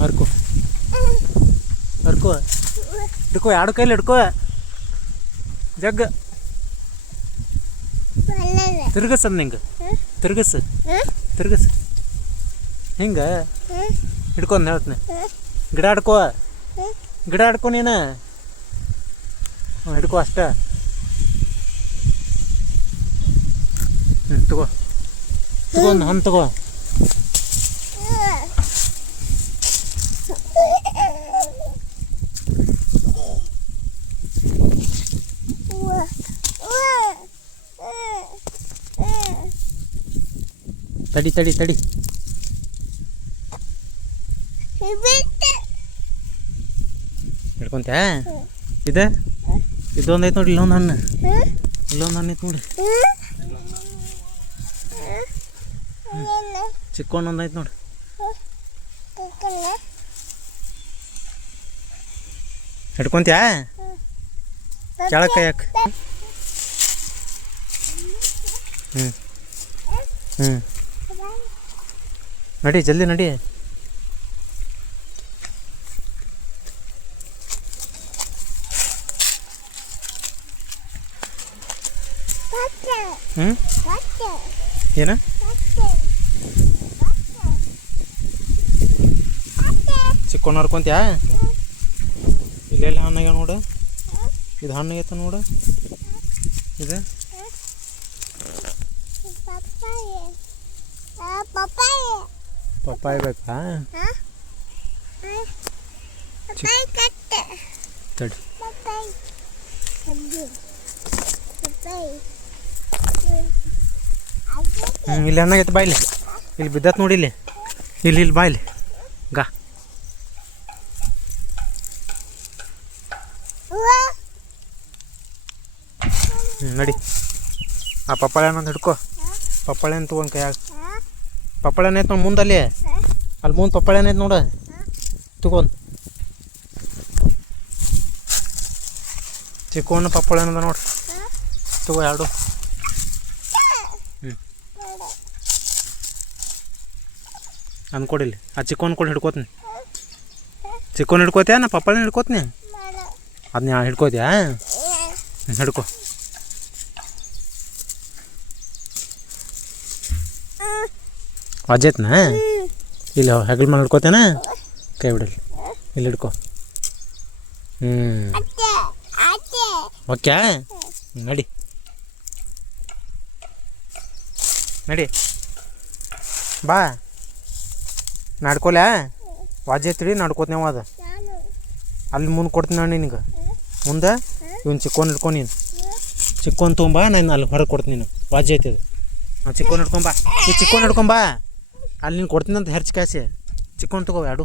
ಹರ್ಕೋ ಹರ್ಕೋ ಹಿಡ್ಕೋ ಎರಡು ಕೈಲಿ ಹಿಡ್ಕೋ ಜಗ್ಗ ತಿರ್ಗಸದ್ ನಿಂಗೆ ತಿರ್ಗಸ್ ತಿರ್ಗಸ್ ಹಿಂಗೆ ಹಿಡ್ಕೊಂಡ್ ಹೇಳ್ತೀನಿ ಗಿಡ ಹಿಡ್ಕೊ ನೀನು ಹಿಡ್ಕೊ ಅಷ್ಟೇ ತಗೋ ಒಂದು ಹಣ್ಣು ತಗೋ ತಡಿ ತಡಿ ತಡಿ ಹಿಡ್ಕೊಂತ್ಯಾ ಇದೊಂದು ಐತೆ ನೋಡಿ ಇಲ್ಲೊಂದು ಹಣ್ಣು ಐತೆ ನೋಡಿ ಚಿಕ್ಕೊಂದು ಐತೆ ನೋಡಿ ಹಿಡ್ಕೊಂತ್ಯಾ ಕೆಳಕ್ಕೆ ಯಾಕೆ ನಡಿ ಜಲ್ದಿ ನಡಿ ಏನ ಚಿಕ್ಕೊಂಡು ಹರ್ಕೊಂತ್ಯಾ ಇಲ್ಲೆಲ್ಲ ಹಣ್ಣಾಗ್ಯಾವ ನೋಡು ಇದು ಹಣ್ಣಾಗೈತ ನೋಡು ಇದು ಪಪ್ಪಾಯ ಬೇಕಾ ತಡಿ ಇಲ್ಲಿ ಹಣ್ಣಾಗೈತೆ ಬಾಯ್ಲಿ ಇಲ್ಲಿ ಬಿದ್ದತ್ ನೋಡಿ ಇಲ್ಲಿ ಇಲ್ಲಿ ಇಲ್ಲಿ ಬಾಯ್ಲಿ ಗಾ ನಡಿ ಆ ಪಪ್ಪಾಳೆನ ಹಿಡ್ಕೊ ಪಪ್ಪಾಳೆನ ತೊಗೊಂಡು ಕೈಯಾಗ ಪಪ್ಪಾಳೆನ ಐತೆ ನೋಡಿ ಮುಂದಲ್ಲಿ ಅಲ್ಲಿ ಮುಂದೆ ಪಪ್ಪಾಳೆನ ಐತೆ ನೋಡು ತಗೊಂಡು ಚಿಕ್ಕೋಣ ಪಪ್ಪಾಳೆನದ ನೋಡಿ ತಗೋ ಎರಡು ಅಂದ್ಕೊಡಿಲ್ಲಿ ಆ ಚಿಕ್ಕೋನ್ ಕೊಡಿ ಹಿಡ್ಕೋತೀನಿ ಚಿಕ್ಕೋನ್ ಹಿಡ್ಕೋತ್ಯಾ ನಾ ಪಪ್ಪಾಳೆನ ಹಿಡ್ಕೋತೀನಿ ಅದನ್ನ ಹಿಡ್ಕೋತ್ಯಾ ಹಿಡ್ಕೊ ವಾಜೈತ್ನಾ ಇಲ್ಲ ಹೆಗಲ್ ಮೇಲೆ ಹಿಡ್ಕೋತೇನ ಕೈ ಬಿಡಲಿ ಇಲ್ಲಿ ಹಿಡ್ಕೊ ಓಕೆ ನಡಿ ನಡಿ ಬಾ ನಡ್ಕೊಲ್ಯಾ ವಾಜೈತ್ರಿ ನಡ್ಕೋತೇವ ಅದು ಅಲ್ಲಿ ಮುಂದೆ ಕೊಡ್ತೀನಿ ನಾನು ನಿನಗೆ ಮುಂದೆ ಇವನು ಚಿಕ್ಕೋನ್ ಹಿಡ್ಕೊ ನೀನು ಚಿಕ್ಕೋನ್ ತೊಗೊಂಬಾ ನಾನು ಅಲ್ಲಿ ಹೊರಗೆ ಕೊಡ್ತೀನಿ ನೀನು ವಾಜೈತಿ ಅದು ಚಿಕ್ಕೋನ್ ಹಿಡ್ಕೊಂಬಾ ಈ ಚಿಕ್ಕೋನ್ ಹಿಡ್ಕೊಂಬಾ ಅಲ್ಲಿ ನೀನು ಕೊಡ್ತೀನಿ ಅಂತ ಹೆರ್ಚ್ ಕಾಸಿ ಚಿಕ್ಕೋನ್ ತಗೋ ಎರಡು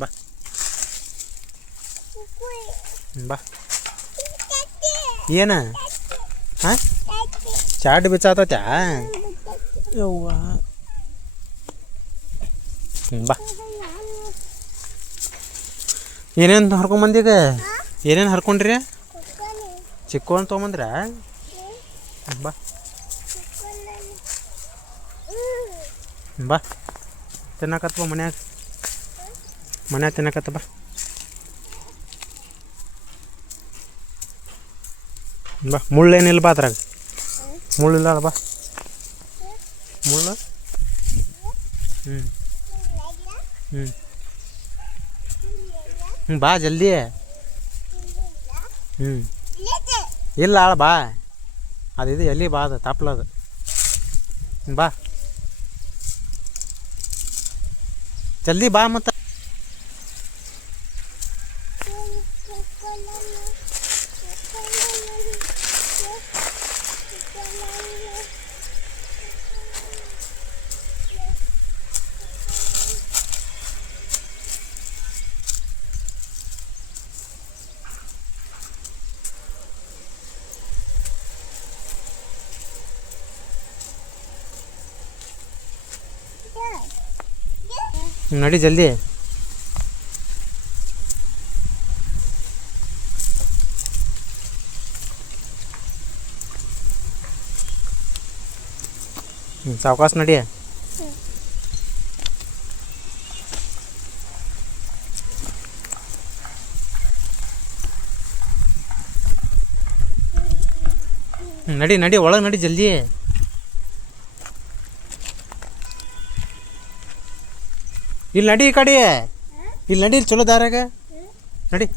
ಬಾ ಬಾ ಏನ ಹಾಂ ಚಾಟ್ ಬಿಚ್ಚಾತತ್ಯಾ ಯವ್ವ ಬಾ ಏನೇನು ಹರ್ಕೊಂಬಂದೀಗ ಏನೇನು ಹರ್ಕೊಂಡ್ರಿ ಚಿಕ್ಕೋನ್ ತೊಗೊಂಬಂದ್ರ ಬಾ ಬಾ ತಿನ್ನಕತ್ತ ಮನ್ಯಾಗ ತಿನ್ನಕತ್ತ ಬಾ ಬಾ ಮುಳ್ಳೇನಿಲ್ಲ ಬಾ ಅದ್ರಾಗ ಮುಳ್ಳಿಲ್ಲ ಬಾ ಮುಳ್ಳು ಬಾ ಜಲ್ದಿ ಇಲ್ಲ ಆಳ ಬಾ ಅದಿದು ಎಲ್ಲಿ ಬಾ ಅದು ತಪ್ಲದು ಬಾ ಜಲ್ದಿ ಬಾ ಮತ್ತು ನಡಿ ಜಲ್ದಿ ಸಾವಕಾಶ ನಡಿ. ನಡಿ ನಡಿ ಒಳಗೆ ನಡಿ ಜಲ್ದಿ. ಇಲ್ಲಿ ನಡಿ ಈ ಕಡೆ, ಇಲ್ಲಿ ನಡಿ, ಇಲ್ಲಿ ಚಲೋ ದಾರಾಗ ನಡಿ.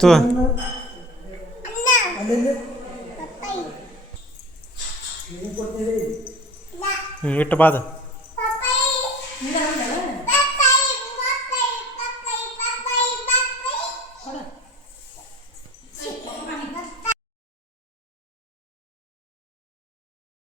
ತೋ ಇಟ್ಟು ಬಾದ.